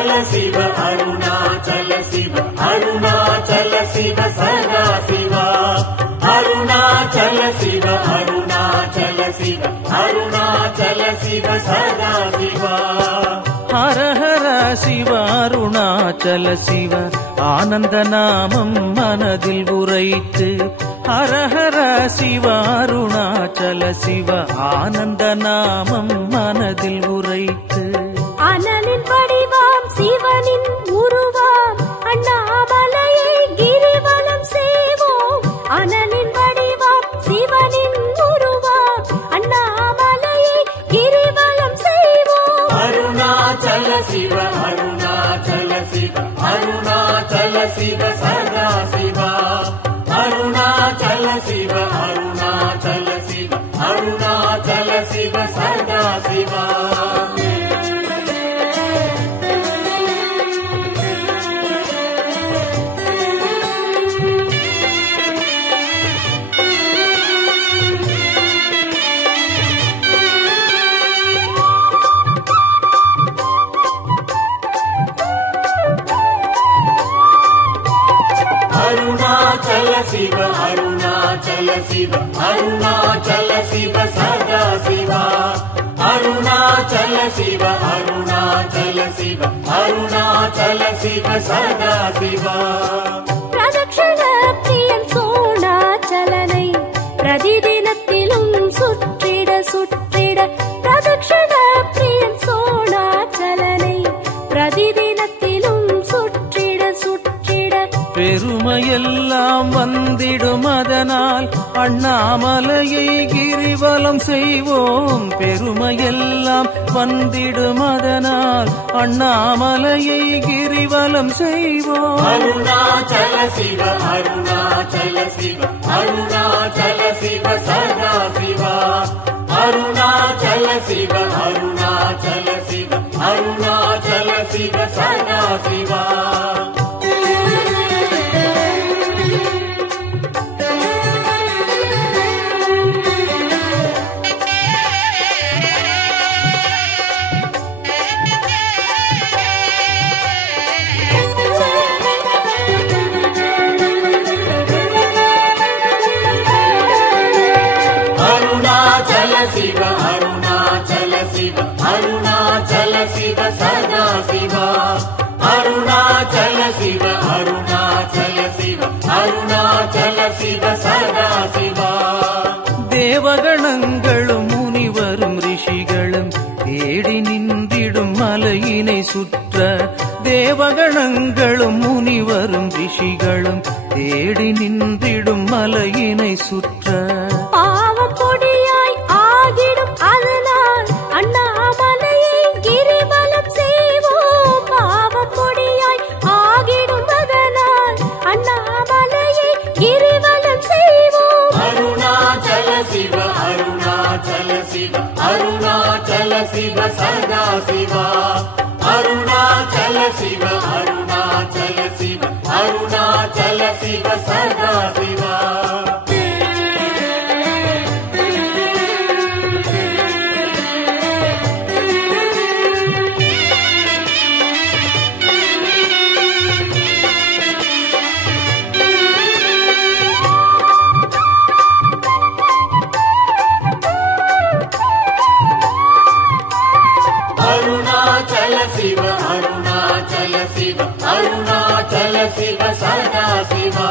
அருணாச்சல சிவ அருணாச்சல சிவ அருணாச்சல சிவ சதா சிவா அருணாச்சல சிவ அருணாச்சல சிவ அருணாச்சல சிவ சதா சிவா ஹர ஹர சிவ அருணாச்சல சிவ ஆனந்த நாமம் மனதில் உரைத்து ஹர ஹர சிவ அருணாச்சல சிவ ஆனந்த நாமம் மனதில் உரைத்து அனலின் வடிவாம் சிவனின் உருவாம் அண்ணாமலையை கிரிவலம் செய்வோம் அனலின் வடிவாம் சிவனின் உருவாம் அண்ணாமலையை கிரிவலம் செய்வோம் அருணாச்சல சிவ அருணாச்சல சிவ அருணாச்சல சிவ சதா சிவா அருணாச்சல சிவ அருணாச்சல சிவ அருணாச்சல சிவ சதா சிவா அருணாச்சல சிவ அருணாச்சல சிவ அருணாச்சல சிவ சதா சிவா அருணாச்சல சிவ அருணாச்சல சிவ அருணாச்சல சிவ சதா சிவா பிரதக்ஷண பிரியன் சோணாச்சலனை பிரதிதினத்திலும் சுற்றிட சுற்றிட பிரதக்ஷண பிரியன் சோணாச்சலனை பிரதிதினத்திலும் சுற்றிட சுற்றிட பெருமையெல்லாம் வந்திடும் அதனால் அண்ணாமலையை கிரிவலம் செய்வோம் பெருமையெல்லாம் வந்திடும் அதனால் அண்ணாமலையை கிரிவலம் செய்வோம் அருணாச்சல சிவ அருணாச்சல சிவ அருணாச்சல சிவ சதா சிவா அருணாச்சல சிவ அருணாச்சல சிவ அருணாச்சல சிவ சதா சிவா அருணாச்சல சிவ அருணாச்சல சிவ அருணாச்சல சிவ சதா சிவா அருணாச்சல சிவ அருணாச்சல சிவ அருணாச்சல சிவ சதா சிவா தேவகணங்களும் முனிவரும் ரிஷிகளும் தேடி நின்றிடும் மலையினை சுற்ற தேவகணங்களும் முனிவரும் ரிஷிகளும் தேடி நின்றிடும் மலையினை சுற்ற பாவம் பொடியாய் ஆகிடும் அதனால் அண்ணாமலையை கிரிவலம் செய்வோம் பாவம் பொடியாய் ஆகிடும் அதனால் அண்ணாமலையை கிரிவலம் செய்வோம் அருணாச்சல சிவ அருணாச்சல சிவ அருணாச்சல சிவ சதா சிவா அருணாச்சல சிவ அருணாச்சல சிவ அருணாச்சல சிவ சதா சிவா அருணாச்சல சிவ அருணாச்சல சிவ அருணாச்சல சிவ சதா சிவா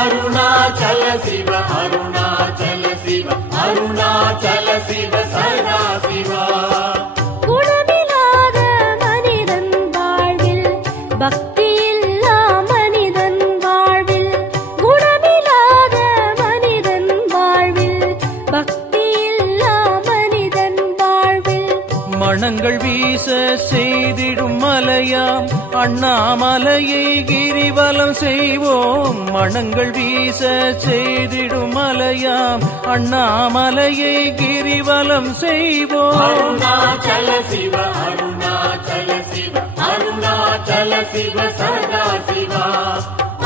அருணாச்சல சிவ அருணாச்சல சிவ அருணாச்சல சிவ சதா சிவா குணமில்லாத மனிதன் வாழ்வில் பக்தி இல்லா மனிதன் வாழ்வில் குணமில்லாத மனிதன் வாழ்வில் பக்தி இல்லா மனிதன் வாழ்வில் மணங்கள் வீச செய்திடும் மலையாம் அண்ணாமலையை கிரிவலம் செய்வோம் மணங்கள் வீச செய்திடும் மலையாம் அண்ணாமலையை கிரிவலம் செய்வோம் அருணாச்சல சிவ அருணாச்சல சிவ அருணாச்சல சிவ சதா சிவா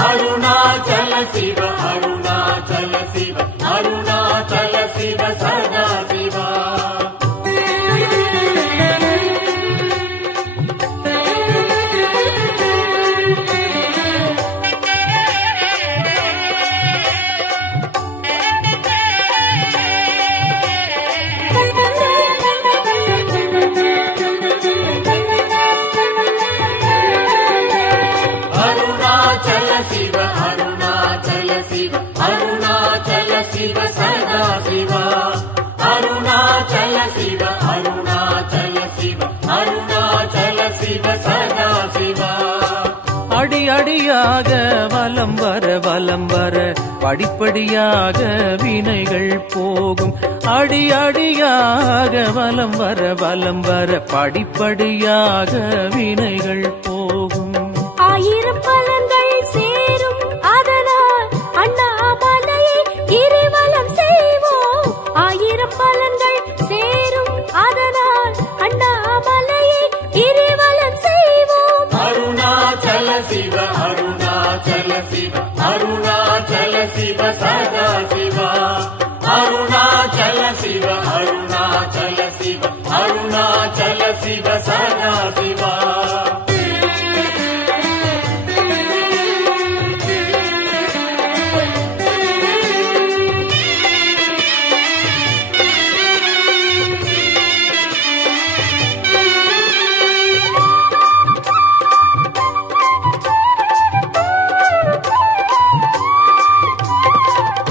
அருணாச்சல சிவ அருணாச்சல சிவ அருணாச்சல சிவ சதா சிவா அடி அடியாக வலம் வர படிப்படியாக வினைகள் போகும். அடி அடியாக வலம் வர படிப்படியாக வினைகள் போகும். ஆயிரம் பலன்கள் சேரும் அதனால் அண்ணாமலையை கிரிவலம் செய்வோம். ஆயிரம் பலன்கள் சேரும் அதனால் அண்ணாமலையை கிரிவலம் செய்வோம். அருணாச்சல சிவ அருணாச்சல சிவ அருணாச்சல சிவ சதா சிவா. அருணாச்சல சிவ அருணாச்சல சிவ அருணாச்சல சிவ சதா சிவா.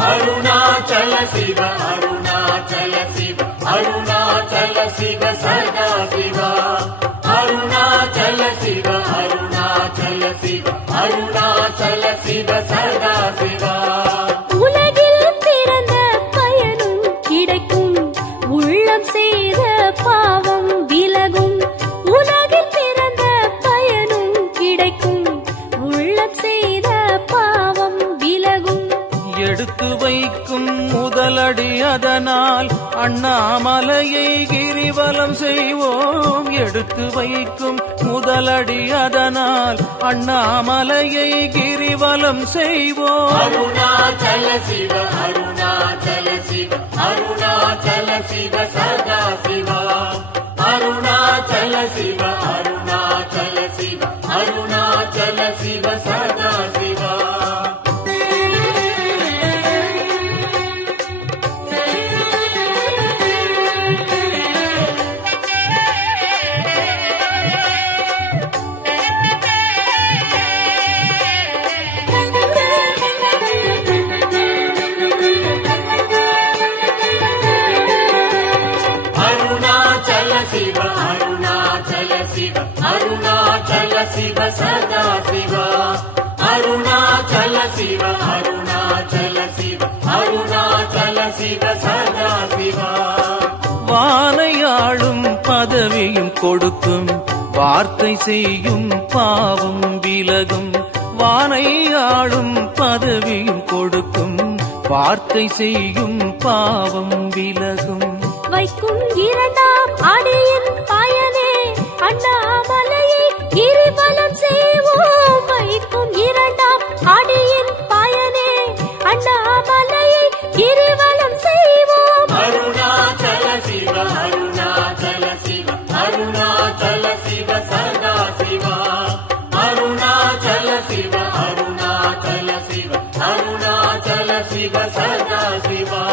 அருணாச்சல சிவ அருணாச்சல சிவ அருணாச்சல சிவ சதா சிவா. அருணாச்சல சிவ அருணாச்சல சிவ அருணாச்சல சிவ சதா சிவா. உலகில் பிறந்த பயனும் கிடைக்கும், உள்ளம் செய்த பாவம் விலகும். உலகில் பிறந்த பயனும் கிடைக்கும், உள்ளம் செய்த பாவம் விலகும். எடுத்து வைக்கும் முதலடி அதனால் அண்ணாமலையை கிரிவலம் செய்வோம். எடுத்து வைக்கும் முதலடி அதனால் அண்ணாமலையை கிரிவலம் செய்வோம். அருணாச்சல சிவ அருணாச்சல சிவ அருணாச்சல சிவ சதா சிவா. அருணாச்சல சிவ அருணாச்சல சிவ அருணாச்சல சிவ சதா சிவா. சிவ அருணாச்சல சிவ அருணாச்சல சிவ சதா சிவா. அருணாச்சல சிவ அருணாச்சல சிவ அருணாச்சல சிவ சதா சிவா. வானையாளும் பதவியும் கொடுக்கும், வார்த்தை செய்யும் பாவம் விலகும். வானையாளும் பதவியும் கொடுக்கும், வார்த்தை செய்யும் பாவம் விலகும். வைக்கும் இரண்டாம் அடியின் பயனே அண்ணாமலையை கிரிவலம் செய்வோம். வைக்கும் இரண்டாம் அடியின் பயனே அண்ணாமலையை கிரிவலம் செய்வோம். அருணாச்சல சிவ அருணாச்சல சிவ அருணாச்சல சிவ சதா சிவா. அருணாச்சல சிவ அருணாச்சல சிவ அருணாச்சல சிவ சதா சிவா.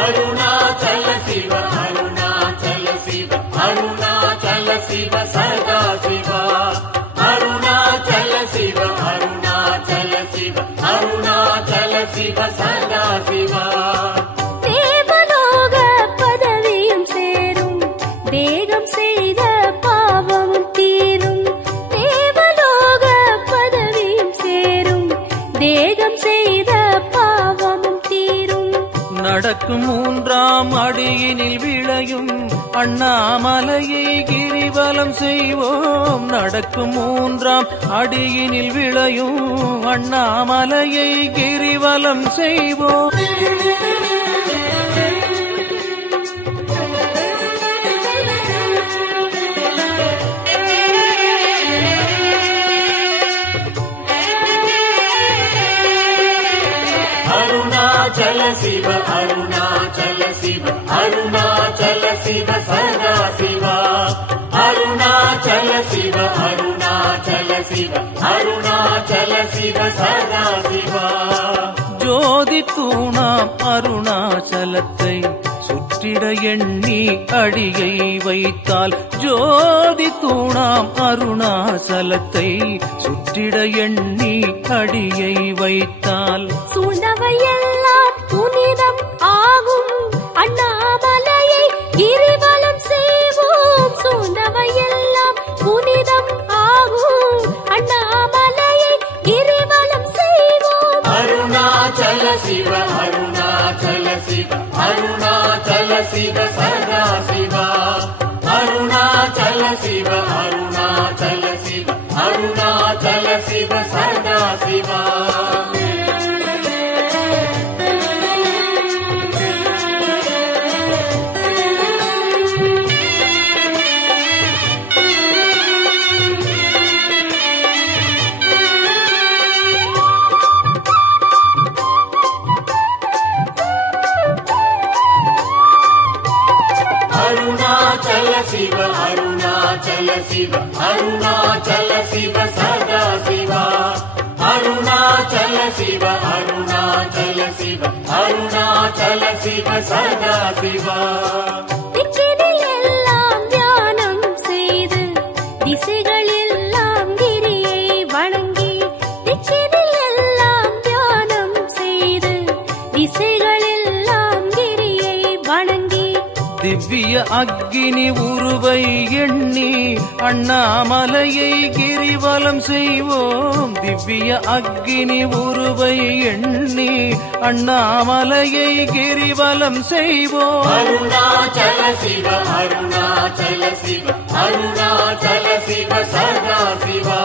அருணாச்சல சிவ அருணாச்சல சிவ அருணாச்சல சிவ சதா சிவா. அருணாச்சல சிவ அருணாச்சல சிவ அருணாச்சல சிவ சதா சிவா. தேவலோக பதவியும் சேரும், தேகம் செய்த பாவமும் தீரும். தேவலோக பதவியும் சேரும், தேகம் செய்த பாவமும் தீரும். நடக்கும் மூன்றாம் அடியினில் விளையும் அண்ணாமலையை கிரிவலம் செய்வோம். நடக்கும் மூன்றாம் அடியினில் விளையும் அண்ணாமலையை கிரிவலம் செய்வோம். அருணாச்சல சிவ அருணாச்சல சிவ அருணாச்சல சிவ சதா சிவா. அருணாச்சல சிவ அருணாச்சல சிவ அருணாச்சல சிவ சதா சிவா. ஜோதி தூணாம் அருணாச்சலத்தை சுற்றி சுற்றிட எண்ணி அடியை வைத்தால் ஜோதி தூணாம் அருணாசலத்தை சுற்றிட எண்ணி அடியை வைத்தால் சூழ்ந்தவையெல்லாம் புனிதம் ஆகும் அண்ணாமலையை கிரிவலம் செய்வோம். சூழ்ந்தவையெல்லாம் புனிதம் ஆகும் அண்ணாமலையை கிரிவலம் செய்வோம். அருணாச்சல சிவ அருணாச்சல சிவ அருணாச்சல சிவ சதா சிவா அருணாச்சல சிவ அருணாச்சல சிவ அருணாச்சல சிவ சதா சிவா அருணாச்சல சிவ அருணாச்சல சிவ அருணாச்சல சிவ சதா சிவா அருணாச்சல சிவ அருணாச்சல சிவ அருணாச்சல சிவ சதா சிவா திக்கினில் எல்லாம் தியானம் செய்து திசைகளெல்லாம் கிரியை வணங்கி திக்கினில் எல்லாம் தியானம் செய்து திசைகளெல்லாம் கிரியை வணங்கி திவ்ய அக்கினி உருவை எண்ணி அண்ணாமலையை கிரிவலம் செய்வோம். திவ்ய அக்கினி உருவை எண்ணி அண்ணாமலையை கிரிவலம் செய்வோம். அருணாச்சல சிவ அருணாச்சல சிவ அருணாச்சல சிவ சதா சிவா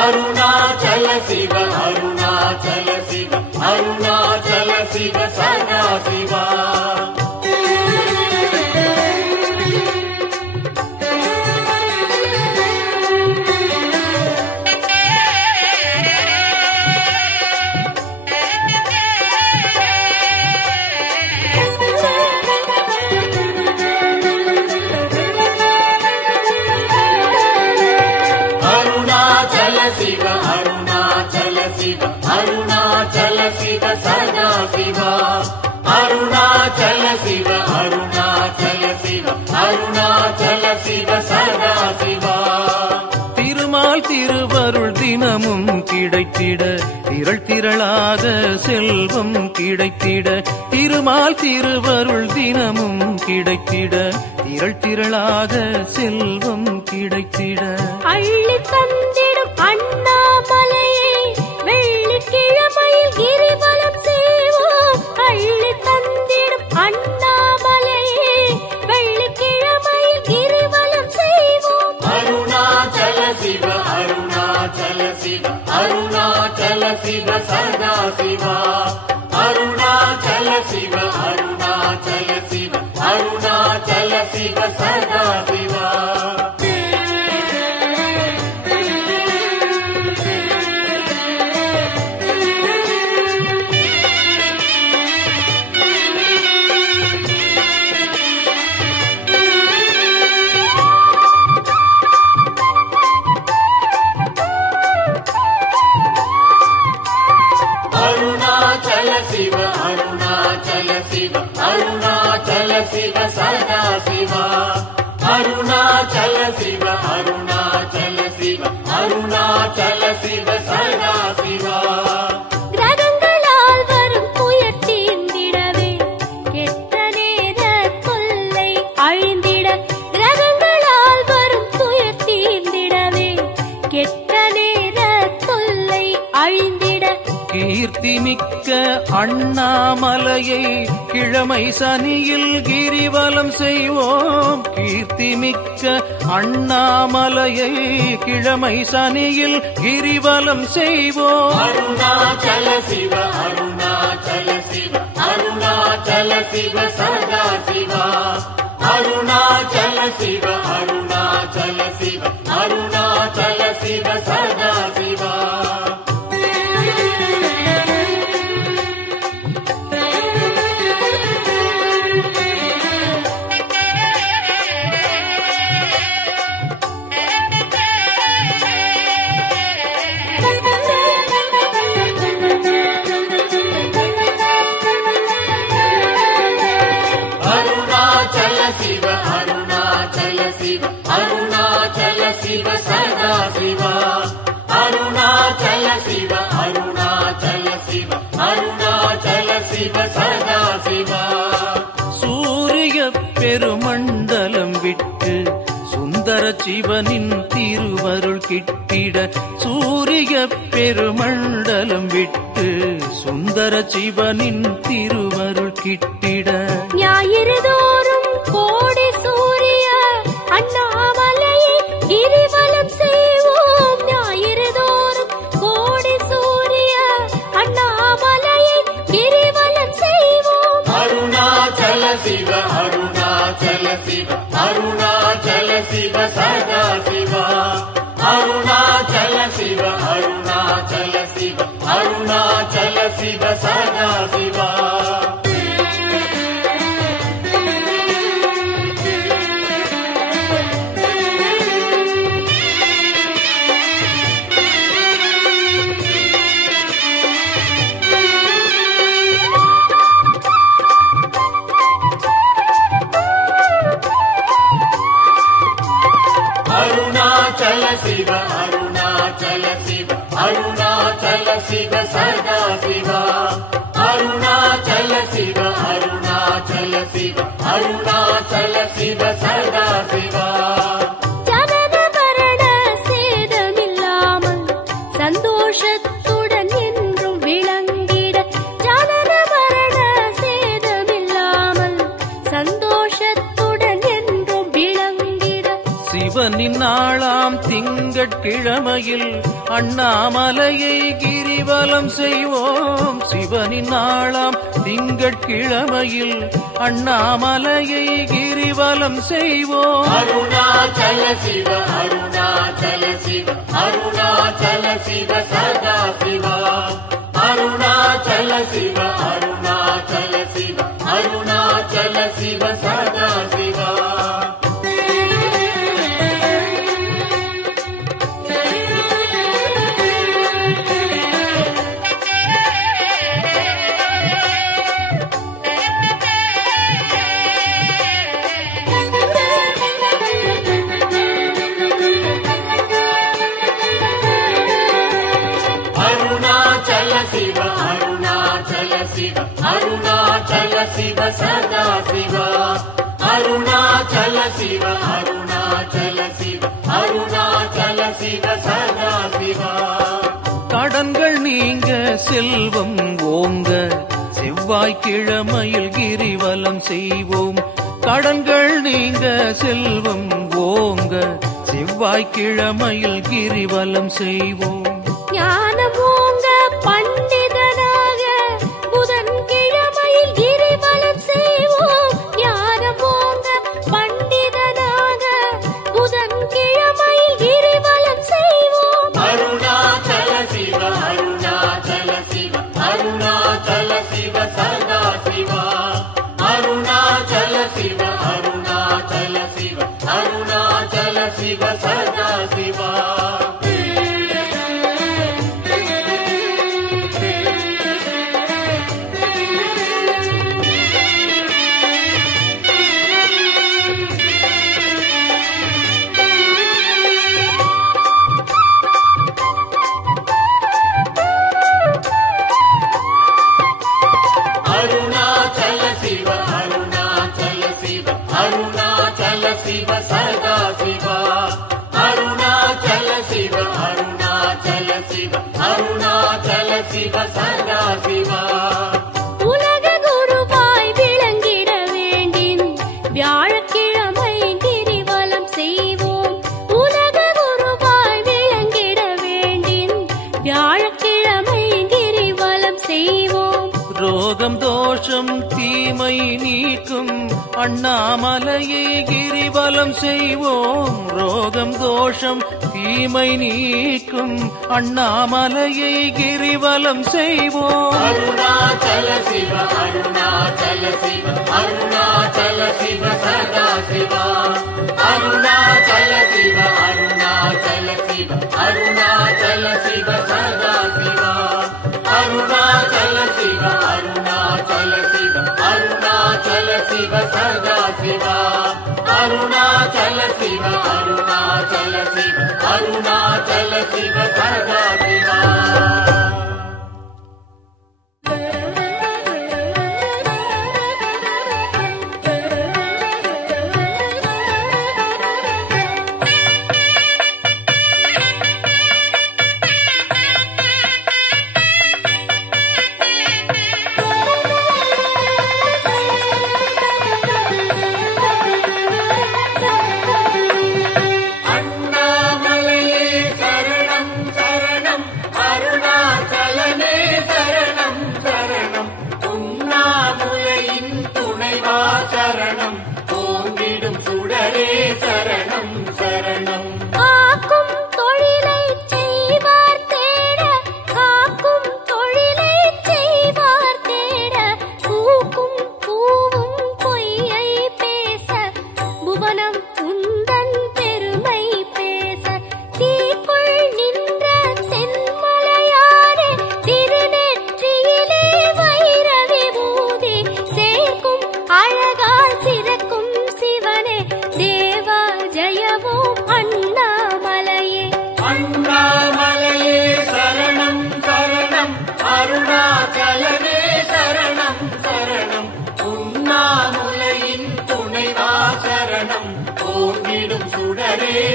அருணாச்சல சிவ அருணாச்சல சிவ அருணாச்சல சிவ சதா சிவா சிவ அருணாச்சல சிவ அருணாச்சல சிவ சதா சிவா அருணாச்சல சிவ அருணாச்சல சிவ அருணாச்சல சிவ சதா சிவா திருமால் திருவருள் தினமும் கிடைத்திட திரள் திரளாக செல்வம் கிடைத்திட திருமால் திருவருள் தினமும் கிடைத்திட திரள் திரளாக செல்வம் கிடைத்திட அள்ளி தந்திடும் அண்ணாமலையை வெள்ளிக்கிழமையில் கிரிவலம் செய்வோம். அள்ளி தந்திடும் அண்ணாமலையை வெள்ளிக்கிழமையில் கிரிவலம் செய்வோம். அருணாச்சல சிவ அருணாச்சல சிவ அருணாச்சல சிவ சதா சிவா அருணாச்சல சிவ அருணாச்சல சிவ அருணாச்சல சிவ சதா சிவா அருணாச்சல சிவ அருணாச்சல சிவ அருணாச்சல சிவ சதா சிவா அருணாச்சல சிவ அருணாச்சல சிவ அருணாச்சல சிவ சதா சிவா கிரகங்களால் வரும் துயர் தீர்ந்திடவே கெட்ட நேர தொல்லை அழிந்திட கிரகங்களால் வரும் துயர் தீர்ந்திடவே கெட்ட நேர தொல்லை அழிந்திட கீர்த்தி மிக்க அண்ணாமலையை கிழமை சனியில் கிரிவலம் செய்வோம். கீர்த்தி மிக்க அண்ணாமலையை கிழமை சனியில் கிரிவலம் செய்வோம். அருணாச்சல சிவ அருணாச்சல சிவ அருணாச்சல சிவ சதா சிவா அருணாச்சல சிவ அருணாச்சல சிவ அருணாச்சல சிவ சதா சிவா சிவ அருணாச்சல சிவ அருணாச்சல சிவ சதா சிவா அருணாச்சல சிவ அருணாச்சல சிவ அருணாச்சல சிவ சதா சிவா சூரிய பெருமண்டலம் விட்டு சுந்தர சிவனின் திருவருள் கிட்டிட சூரிய பெருமண்டலம் விட்டு சுந்தர சிவனின் திருவருள் கிட்டிட ஞாயிறுதோறும் கோடி சூரிய அண்ணாமலையை கிரிவலம் செய்வோம் ஞாயிறுதோறும் கோடி சூரிய அண்ணாமலையை கிரிவலம் செய்வோம் அருணாச்சல சிவ அருணாச்சல சிவ அருணாச்சல சிவ சதா சிவா அருணாச்சல சிவ அருணாச்சல சிவ அருணாச்சல சிவ சதா சிவா அருணாச்சல சிவ அருணாச்சல சிவ அருணாச்சல சிவ சதா சிவா அருணாச்சல சிவ அருணாச்சல சிவ அருணாச்சல சிவ சதா சிவா ஜனன மரண சேதமில்லாமல் சந்தோஷத்துடன் என்றும் விளங்கிட ஜனன மரண சேதமில்லாமல் சந்தோஷத்துடன் என்றும் விளங்கிட சிவனின் நாளாம் திங்கட்கிழமையில் அண்ணாமலையை கிரிவலம் செய்வோம் சிவனின் நாளாம் திங்கட்கிழமையில் அண்ணாமலையை கிரிவலம் செய்வோம் அருணாச்சல சிவ அருணாச்சல சிவ அருணாச்சல சிவ சதா சிவா அருணாச்சல சிவ அருணாச்சல சிவ அருணாச்சல சிவ சதா சிவா அருணாச்சல சிவ அருணாச்சல சிவ அருணாச்சல சிவ சதா சிவா அருணாச்சல சிவ அருணாச்சல சிவ அருணாச்சல சிவ சதா சிவா கடன்கள் நீங்க செல்வம் ஓங்க செவ்வாய்க்கிழமையில் கிரிவலம் செய்வோம் கடன்கள் நீங்க செல்வம் ஓங்க செவ்வாய்க்கிழமையில் கிரிவலம் செய்வோம் ஞானம் ஓங்க பண்டிதனாக புதன்கிழமையில் கிரிவலம் செய்வோம் ஞானம் ஓங்க பண்டிதனாக புதன்கிழமையில் கிரிவலம் செய்வோம் அருணாச்சல சிவ அருணாச்சல சிவ அருணாச்சல சிவ சதா சிவா அருணாச்சல சிவ அருணாச்சல சிவ அருணாச்சல சிவ சதா சிவா அருணாச்சல சிவ அருணாச்சல சிவ அருணாச்சல சிவ சதா சிவா அருணாச்சல சிவ அருணாச்சல சிவ அருணாச்சல சிவ சதா சிவா உலக குருவாய் விளங்கிட வேண்டின் வியாழக்கிழமை கிரிவலம் செய்வோம் உலக குருவாய் விளங்கிட வேண்டின் வியாழக்கிழமை கிரிவலம் செய்வோம் ரோகம் தோஷம் தீமை நீக்கும் அண்ணாமலையை கிரிவலம் செய்வோம் ரோகம் தோஷம் தீமை நீக்கும் அண்ணாமலையை கிரிவலம் செய்வோம் அருணாச்சல சிவ அருணாச்சல சிவ அருணாச்சல சிவ சதா சிவா அருணாச்சல சிவ அருணாச்சல சிவ அருணாச்சல சிவ சதா சிவா அருணாச்சல சிவ அருணாச்சல சிவ அருணாச்சல சிவ சதா சிவா சிவ அருணாச்சல சிவ அருணாச்சல சிவ சதா சிவா.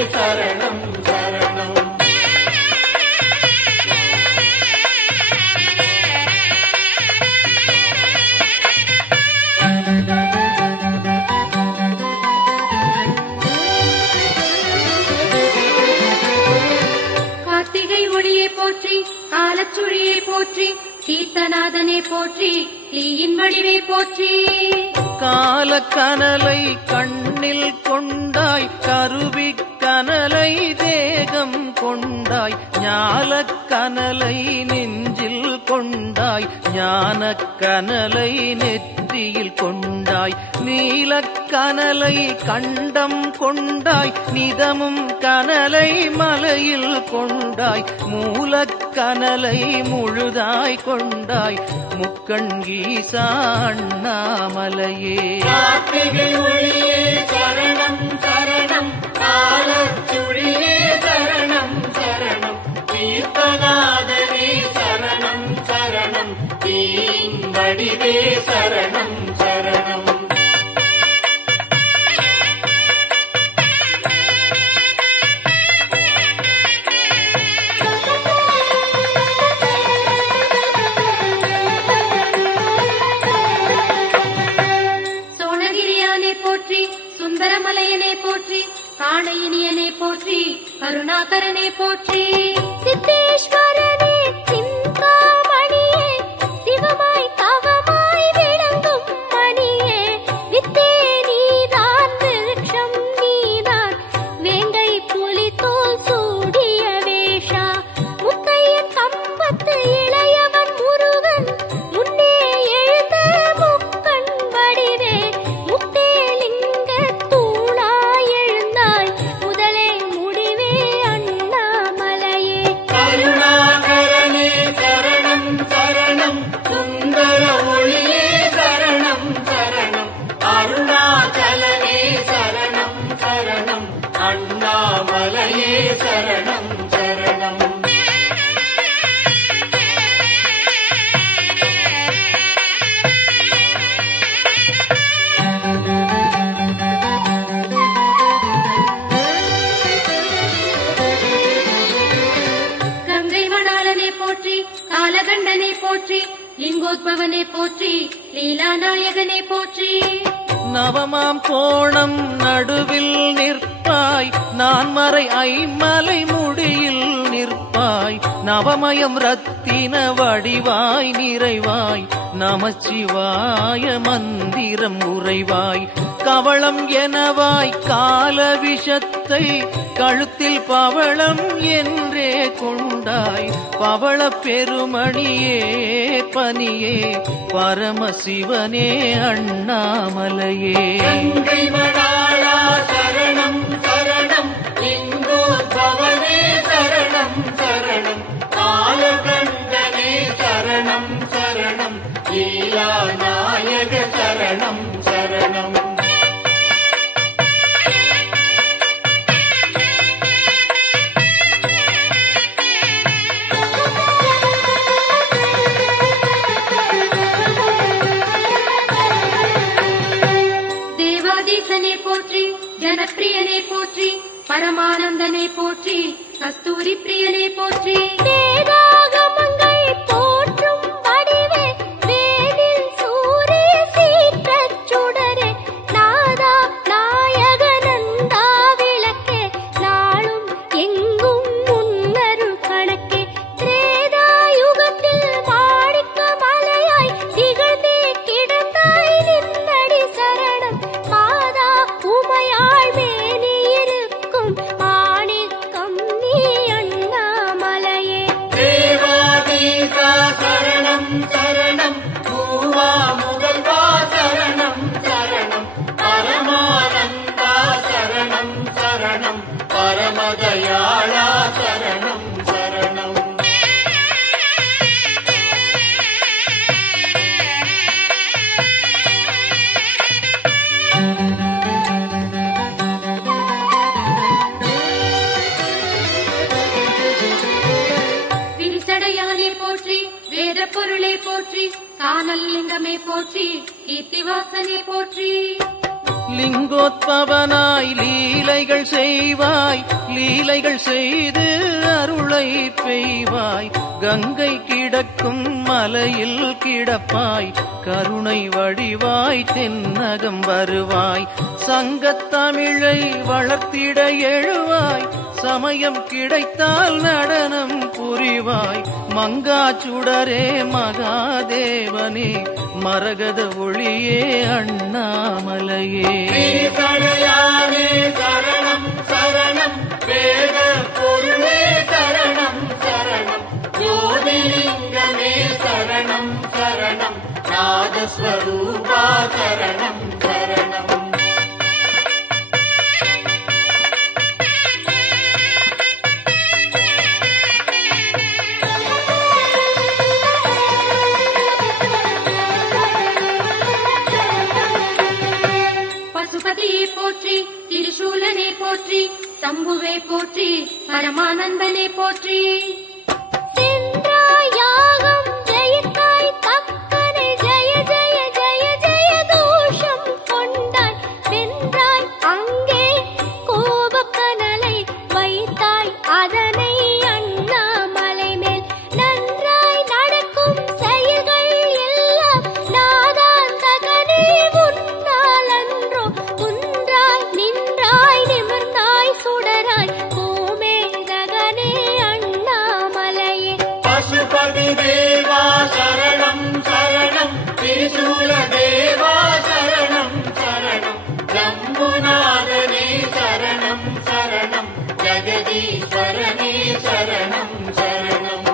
சரணம் சரணம். கார்த்திகை ஒளியை போற்றி, காலச்சுழியை போற்றி, தீர்த்தநாதனை போற்றி, தீயின் வடிவை போற்றி. கால கனலை கண்ணில் கொண்டாய், கருவி கனலை தேகம் கொண்டாய், ஞால கனலை நெஞ்சில் கொண்டாய், ஞான கனலை நெற்றியில் கொண்டாய், நீல கனலை கண்டம் கொண்டாய், நிதமும் கனலை மலையில் கொண்டாய், மூல கனலை முழுதாய் கொண்டாய், முக்கண்கீசா அண்ணாமலையே. கார்த்திகை ஒளியே சரணம் சரணம், காலச்சுழியே சரணம் சரணம், தீர்த்தநாதனே சரணம் சரணம், தீயின் வடிவே சரணம் சரணம். சுந்தரமலையனே போற்றி, காணையினியனே போற்றி, கருணாகரனே போற்றி. சித்தேஸ்வரனே சிந்தாமணியே, சிவமாய் தவமாய் விளங்கும் மணியே, வித்தே நீதான் விருட்சம் நீதான், வேங்கை புலி தோல் சூடிய வேஷா, முக்கையன் கம்பத்து இளையவன் முருகன், முன்னே எழுந்த முக்கண் வடிவே, முத்தே காலகண்டனே போற்றி, லிங்கோத்பவனே போற்றி, லீலாநாயகனே போற்றி. நவமாம் கோணம் நடுவில் நிற்பாய், நான்மறை ஐமலை முடியில் நிற்பாய், நவமயம் ரத்தின வடிவாய் நிறைவாய், நமச்சிவாய மந்திரம் உறைவாய், கவளம் எனவாய் கால விஷத்தை கழுத்தில் பவளம் என்றே கொண்டாய், பவள பெருமணியே பனியே பரமசிவனே அண்ணாமலையே. கங்கை மணாளா சரணம் சரணம், லிங்கோத்பவனே சரணம் சரணம், காலகண்டனே சரணம் சரணம், லீலாநாயக சரணம் சரணம். போற்றி, ஜனப்பிரியனே போற்றி, பரமானந்தனே போற்றி, கஸ்தூரி பிரியனே போற்றி. வேதாகமங்கள் போற்றும் வடிவே, வேதில் சூரிய சீற்றச் சுடரே, நாதா நாயகனந்தா விளக்கே, நாளும் எங்கும் முன்னருள் கணக்கே, திரேதாயுகத்தில் மாணிக்க மலையாய் திகழ்ந்தே கிடந்தாய் நின்னடி சரணம், மாதா உமையாள் மேனி இருக்கும் மாணிக்கம் நீ அண்ணாமலையே. தேவாதீசா சரணம் சரணம், பூவா முதல்வா சரணம் சரணம், பரமானந்தா சரணம் சரணம், பரமதயாளா சரணம் சரணம். விரிசடையானே போற்றி, வேத பொருளே போற்றி, காணல் லிங்கமே போற்றி, கீர்த்திவாசனே போற்றி. லிங்கோத்பவனாய் லீலைகள் செய்வாய், லீலைகள் செய்து அருளை பெய்வாய், கங்கை கிடக்கும் மலையில் கிடப்பாய், கருணை வடிவாய் தென்னகம் வருவாய், சங்கத்தமிழை வளர்த்திட எழுவாய், சமயம் கிடைத்தால் நடனம் புரிவாய், மங்காச்சுடரே மகாதேவனே, மரகத ஒளியே அண்ணாமலையே. ஸ்ரீசடையானே சரணம் சரணம், வேத பொருளே சரணம் சரணம், ஜோதிலிங்கமே சரணம் சரணம், நாதஸ்வரூபா சரணம் சரணம். பசுபதியே போற்றி, திரிசூலனே போற்றி, சம்புவே போற்றி, பரமானந்தனே போற்றி. சென்றாய் யாகம் ஜெயித்தாய் தக்கனை, ஜெய ஜெய ஜெய ஜெய தோஷம் கொண்டாய், வென்றாய் அங்கே கோபக்கனலை, வைத்தாய் அதனை அண்ணாமலை மேல், நன்றாய் நடக்கும் செயல்கள் எல்லாம் நாதாந்தகனே உன்னால் அன்றோ, குன்றாய் நின்றாய் நிமிர்ந்தாய் சுடராய் பூமேதகனே அண்ணாமலையே. பசுபதி தேவா சரணம் சரணம், திரிசூல தேவா சரணம் சரணம், ஜம்புநாதனே சரணம் சரணம், ஜெகதீஸ்வரனே சரணம் சரணம்.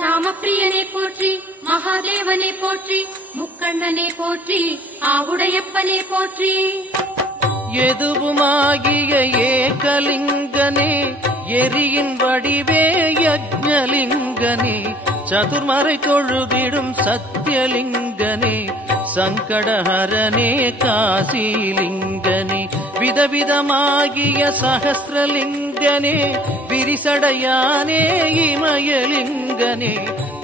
ராமப்பிரியனே போற்றி, மகாதேவனே போற்றி, முக்கண்ணனே போற்றி, ஆவுடையப்பனே போற்றி. எதுவுமாகிய ஏகலிங்கனே, எரியின் வடிவே யஜ்ஞலிங்கனே, சதுர்மறை தொழுதிடும் சத்தியலிங்கனே, சங்கடஹரனே காசிலிங்கனே, விதவிதமாகிய சகஸ்ரலிங்கனே, விரிசடையானே இமயலிங்கனே,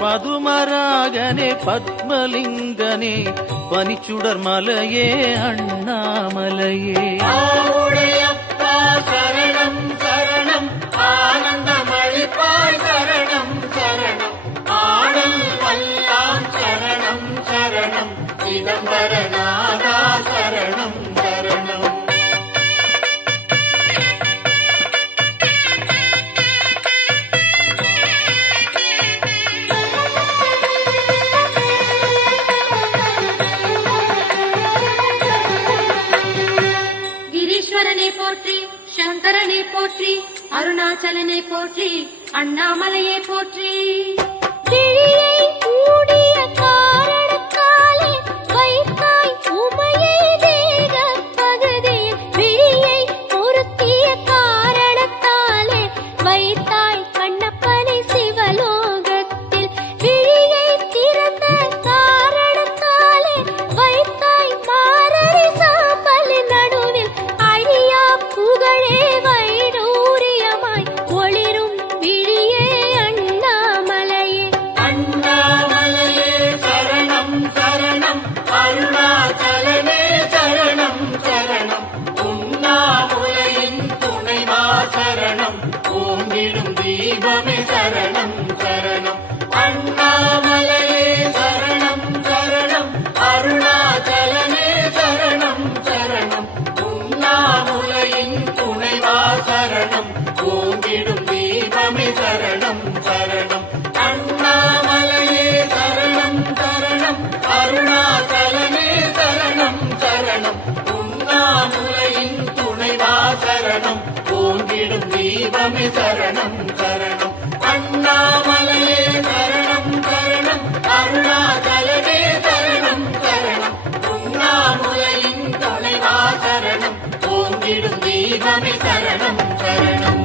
பதுமராகனே பத்மலிங்கனே, பனிச்சுடர் மலையே அண்ணாமலையே. ஆவுடையப்பா சரணம் சரணம், ஆனந்தமளிப்பாய் சரணம் சரணம், ஆடல் வல்லான் சரணம் சரணம், சிதம்பரநாதா சரணம் சரணம். கிரீஸ்வரனே போற்றி, சங்கரனே போற்றி, அருணாச்சலனே போற்றி, அண்ணாமலையே போற்றி. விழியை மூடிய காரணத்தாலே வைத்தாய் உமையை தேக பகுதியில், விழியை பொருத்திய காரணத்தாலே வைத்தாய் கண்ணப்பனை சிவலோகத்தில், விழியை திறந்த காரணத்தாலே வைத்தாய் மாரரை சாம்பலின் நடுவில், அழி தீபமே சரணம் சரணம். அண்ணாமலையே சரணம் சரணம். அருணாச்சலமே சரணம் சரணம். உண்ணாமுலையின் துணைவா சரணம். ஓங்கிடும் தீபமே சரணம் சரணம்.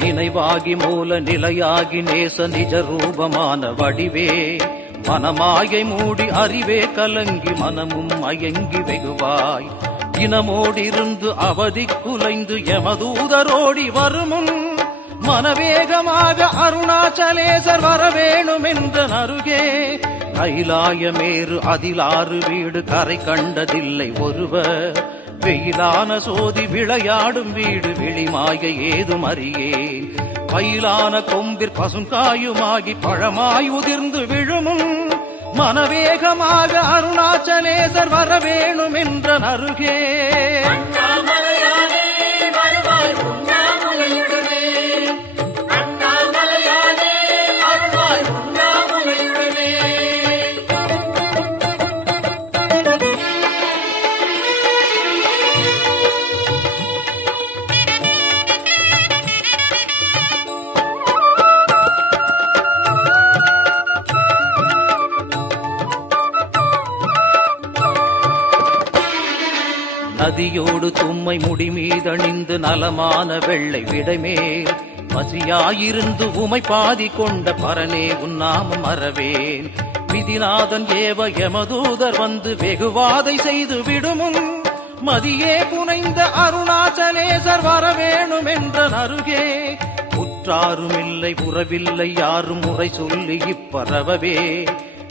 நினைவாகி மூல நிலையாகி நேச நிஜ ரூபமான வடிவே மனமாயை மூடி அறிவே கலங்கி மனமும் மயங்கி வெகுவாய் இனமோடிருந்து அவதி குலைந்து யமதூதரோடி வருமுன் மனவேகமாக அருணாச்சலேசர் வரவேணும் என்ற அருகே கைலாயமேறு அதிலாறு வீடு கரை கண்டதில்லை ஒருவர் வெயிலான சோதி விளையாடும் வீடு விழிமாய ஏதும் அறியேன் பயிலான கொம்பிற் பசுங்காயுமாகி பழமாய் உதிர்ந்து விழுமும் மனவேகமாக அருணாச்சலேசர் வரவேணும் என்ற அருகே நதியோடு தும்மை முடி மீதணிந்து நலமான வெள்ளை விடைமேல் பசியாயிருந்து உமை பாதி கொண்ட பரனே உன்னாமம் மறவேன் விதிநாதன் ஏவ யமதூதர் வந்து வெகுவாதை செய்து விடுமுன் மதியே புனைந்த அருணாச்சலேசர் வரவேணும் என்ற அருகே உற்றாருமில்லை உறவில்லை யாரும் முறை சொல்லி இப்பரவவே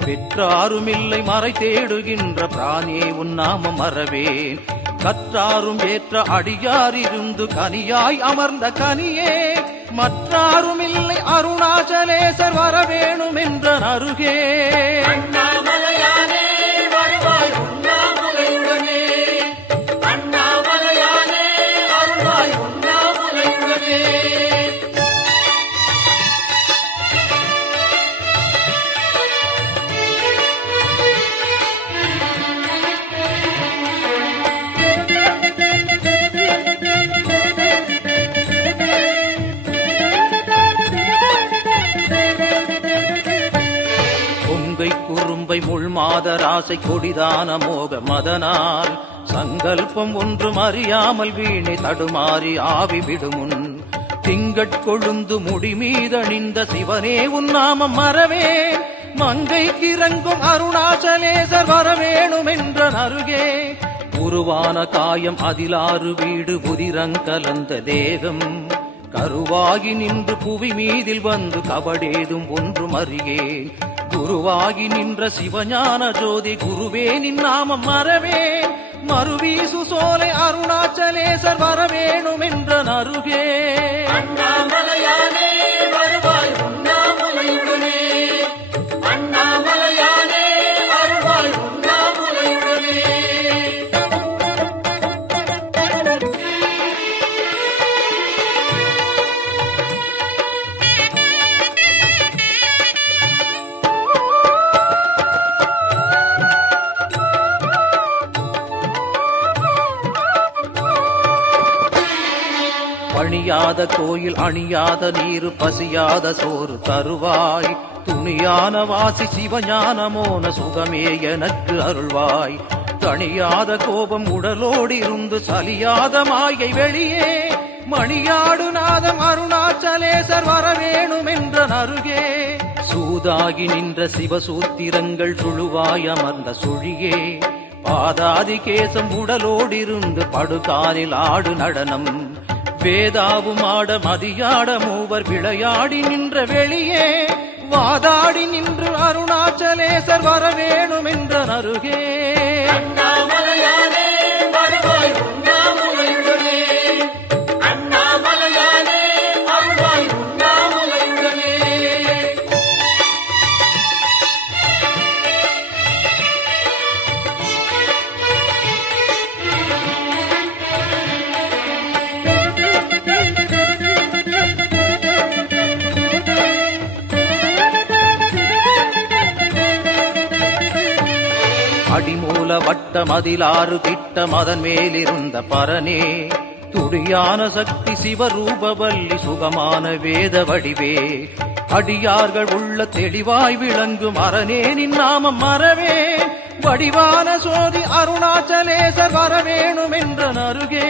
பெற்றாருமில்லை மறை தேடுகின்ற பிராணியே உன்னாமம் மறவேன் கற்றாரும் ஏற்ற அடியாரிருந்து கனியாய் அமர்ந்த கனியே மற்றாருமில்லை அருணாச்சலேசர் வரவேணும் என்ற அருகே அண்ணாமலையானே வருவாய் உண்ணாமுலையுடனே. அண்ணாமலையானே அருள்வாய் உண்ணாமுலையுடனே. குறும்பை முள்மாதராசை கொடிதான மோக மதனால் சங்கல்பம் ஒன்றும் அறியாமல் வீணை தடுமாறி ஆவி விடுமுன் திங்கட்கொழுந்து முடி மீதணிந்த சிவனே உன்னாமம் மறவேன் மங்கைக்கிறங்கும் அருணாச்சலேசர் வரவேணும் என்ற அருகே உருவான காயம் அதிலாறு வீடு உதிரங்கலந்த தேகம் கருவாகி நின்று புவி மீதில் வந்து கபடேதும் ஒன்றும் அறியேன் குருவாகி நின்ற சிவஞான ஜோதி குருவே நின் நாமம் மறவேன் மறுவீசு சோலை அருணாச்சலேசர் வரவேணும் என்ற அருகே அண்ணாமலையானே வருவாய் உண்ணாமுலையுடனே. அண்ணாமலையானே அருள்வாய் உண்ணாமுலையுடனே. பணியாத கோயில் அணியாத நீரு பசியாத சோறு தருவாய் துணியான வாசி சிவஞானமோன சுகமே எனக்கு அருள்வாய் தணியாத கோபம் உடலோடிருந்து சலியாத மாயை வெளியே மணியாடு நாதம் அருணாச்சலேசர் வரவேணும் என்ற அருகே சூதாகி நின்ற சிவசூத்திரங்கள் சுழுவாய் அமர்ந்த சுழியே பாதாதி கேசம் உடலோடிருந்து படுகாலில் ஆடு நடனம் வேதாவும் ஆட மதியாட மூவர் விளையாடி நின்ற வெளியே வாதாடி நின்று அருணாச்சலேசர் வரவேணும் என்ற அருகே. அண்ணாமலையானே வருவாய் உண்ணாமுலையுடனே, அண்ணாமலையானே அருள்வாய் உண்ணாமுலையுடனே. அடிமூல வட்ட மதிலாறு திட்ட மதன் மேலிருந்த பரனே, துடியான சக்தி சிவரூபவல்லி சுகமான வேத வடிவே, அடியார்கள் உள்ள தெளிவாய் விளங்கும் அரணே நின் நாமம் மறவே, வடிவான சோதி அருணாச்சலேசர் வரவேணும் என்ற அருகே.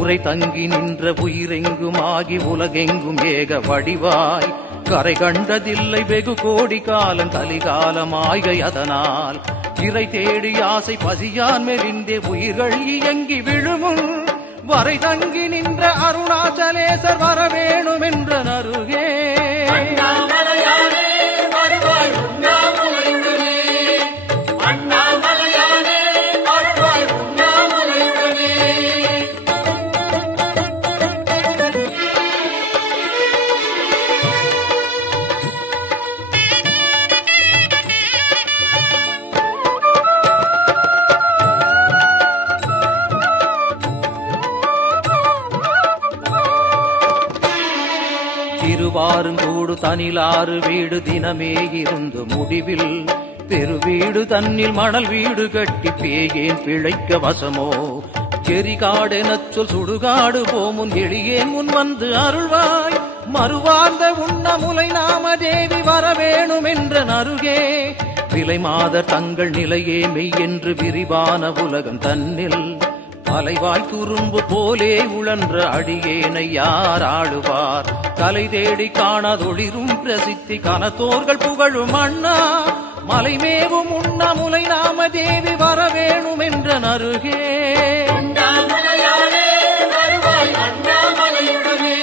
உரை தங்கி நின்ற உயிரெங்குமாகி உலகெங்கும் ஏக வடிவாய், கரை கண்டதில்லை வெகு கோடி காலம் கலிகாலமாய்கை அதனால், இறை தேடி ஆசை பசியான் மெலிந்தே உயிர்கள் இயங்கி விழுமுன், வரை தங்கி நின்ற அருணாச்சலேசர் வரவேணும் என்ற அருகே. அண்ணாமலையானே வருவாய் உண்ணாமுலையுடனே, அண்ணாமலையானே அருள்வாய் உண்ணாமுலையுடனே. திருவாருங்கூடு தனிலாறு வீடு தினமே இருந்து முடிவில், பெருவீடு தன்னில் மணல் வீடு கட்டி பேயேன் பிழைக்க வசமோ, எரிகாடெனச் சொல் சுடுகாடு போமுன் எளியேன் முன் வந்து அருள்வாய், மறுவார்ந்த உண்ணமுலை நாம தேவி வரவேணும் என்ற அருகே. விலை மாதர் தங்கள் நிலையே மெய் என்று விரிவான உலகம் தன்னில், அலைவாய் துரும்பு போலே உழன்ற அடியேனை யார் ஆளுவார், கலை தேடி காணாதொளிரும் பிரசித்தி கனத்தோர்கள் புகழும் அண்ணா, மலைமேவும் உண்ணமுலை நாம தேவி வரவேணும் என்ற அருகே. உண்ணாமுலையானே வருவாய் அண்ணாமலையுடனே,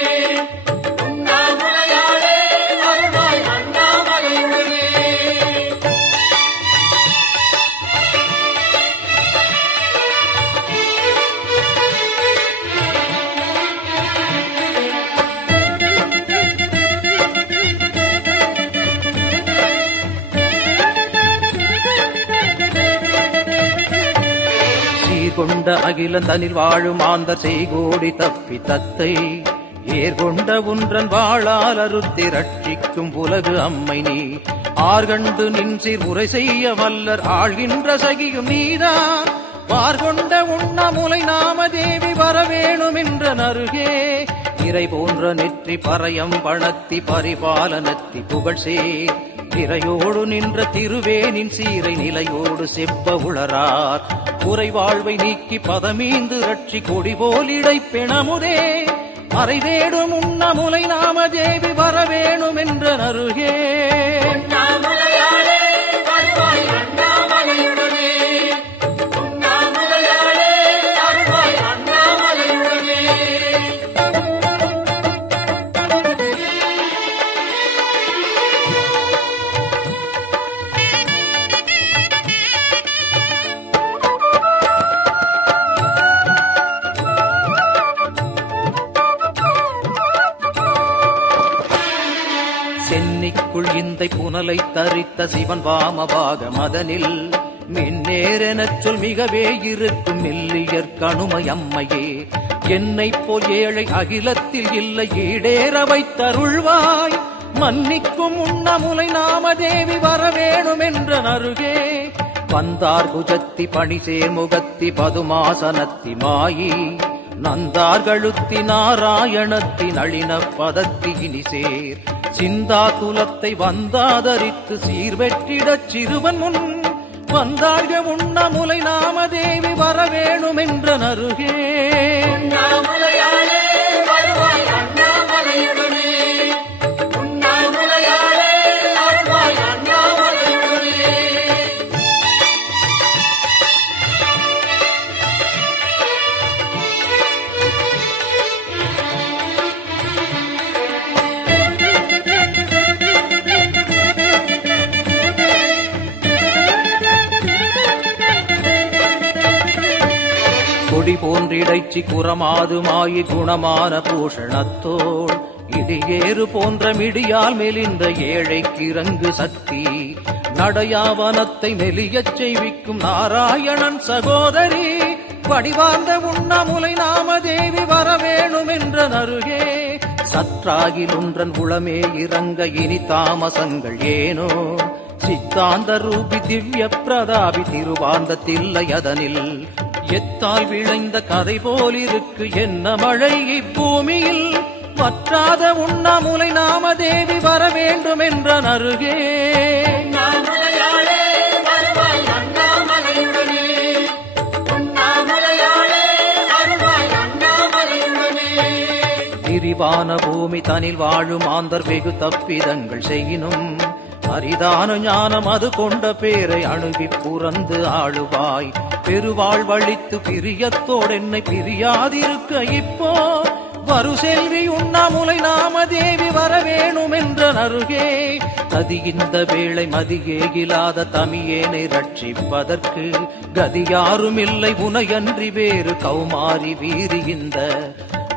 உண்ணாமுலையானே அருள்வாய் அண்ணாமலையுடனே. கொண்ட அகில தனில் வாழும் ஆந்த செய்கோடி தப்பி தத்தை, ஏர்கொண்ட ஒன்றன் வாழால் அறுத்தி ரட்சிக்கும் உலகு அம்மை நீ, ஆர்கண்டு நின்சீர் உரை செய்ய வல்லர் ஆழ்கின்ற சகியும் நீதான், பார்கொண்ட உண்ணமுலை நாம தேவி வரவேணும் என்ற அருகே. இறை போன்ற நெற்றி பறையம் பணத்தி பரிபாலனத்தி புகழ்சேர், திரையோடு நின்ற திருவேனின் சீரை நிலையோடு செப்ப உளரார், குறை வாழ்வை நீக்கி பதமீந்து ரட்சி கொடி போலிடை பெணமுதே, அறை தேடும் உண்ணமுலை நாம தேவி வரவேணும் என்ற அருகே. உண்ணாமுலையானே வருவாய் அண்ணாமலையுடனே, உண்ணாமுலையானே அருள்வாய் அண்ணாமலையுடனே. சென்னிக்குள் இந்த புனலை தரித்த சிவன் வாமபாக மதனில், மின்னேரெனச் சொல் மிகவே இருக்கும் மெல்லியற் கணுமை அம்மையே, என்னை போல் ஏழை அகிலத்தில் இல்லை ஈடேற வைத்தருள்வாய், மன்னிக்கும் உண்ணமுலை நாம தேவி வரவேணும் என்ற அருகே. வந்தார் குஜத்தி பணிசேர் முகத்தி பதுமாசனத்தி மாயி, நந்தார் கழுத்தி நாராயணத்தி நளின பதத்தி இனிசேர், சிந்தா குலத்தை வந்தாதரித்து சீர்வெற்றிடச் சிறுவன் முன், வந்தார்க உண்ணமுலை நாம தேவி வரவேணும் என்ற அருகே. உண்ணாமுலையானே வருவாய் அண்ணாமலையுடனே, உண்ணாமுலையானே அருள்வாய் அண்ணாமலையுடனே. இறைச்சி குறமாதுமாயி குணமான பூஷணத்தோள் இடியேறு போன்ற மிடியால் மெலிந்த ஏழைக்கு இறங்கு சக்தி நடையாவனத்தை மெலியச் செய்விக்கும் நாராயணன் சகோதரி வடிவார்ந்த உண்ணாமுலை நாமதேவி வரவேணும் என்ற நருகே சற்றாகில் ஒன்றன் உளமே இறங்க இனி தாமசங்கள் ஏனோ சித்தாந்த ரூபி திவ்ய பிரதாபி திருவாந்தத்தில்லை அதனில் எத்தால் விளைந்த கதை போலிருக்கு என்ன மழை இப்பூமியில் வற்றாத உண்ணாமுலை நாமதேவி வர வேண்டும் என்ற நருகே உண்ணாமுலையாளே வருவாய் அண்ணாமலையுடனே உண்ணாமுலையாளே வருவாய் அண்ணாமலையுடனே விரிவான பூமி தனில் வாழும் ஆந்தர் வெகு தப்பிதங்கள் செய்யினும் அரிதான ஞானம் அது கொண்ட பேரை அணுகி புறந்து ஆளுவாய் பெருவாழ்வழித்து பிரியத்தோடு என்னை பிரியாதிருக்க இப்போ வரு செல்வி உண்ணாமுலை நாமதேவி வரவேணும் என்ற நருகே கதி இந்த வேளை மதியேகிலாத தமியேனை ரட்சிப்பதற்கு கதி யாரும் இல்லை உனையன்றி வேறு கௌமாரி வீரி இந்த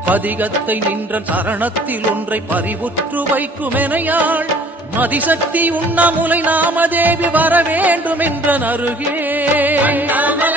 பதிகத்தை நின்ற சரணத்தில் ஒன்றை பறிவுற்று வைக்குமெனையாள் மதிசக்தி உண்ணாமுலை நாமதேவி வர வேண்டும் என்ற நருகே அண்ணாமலை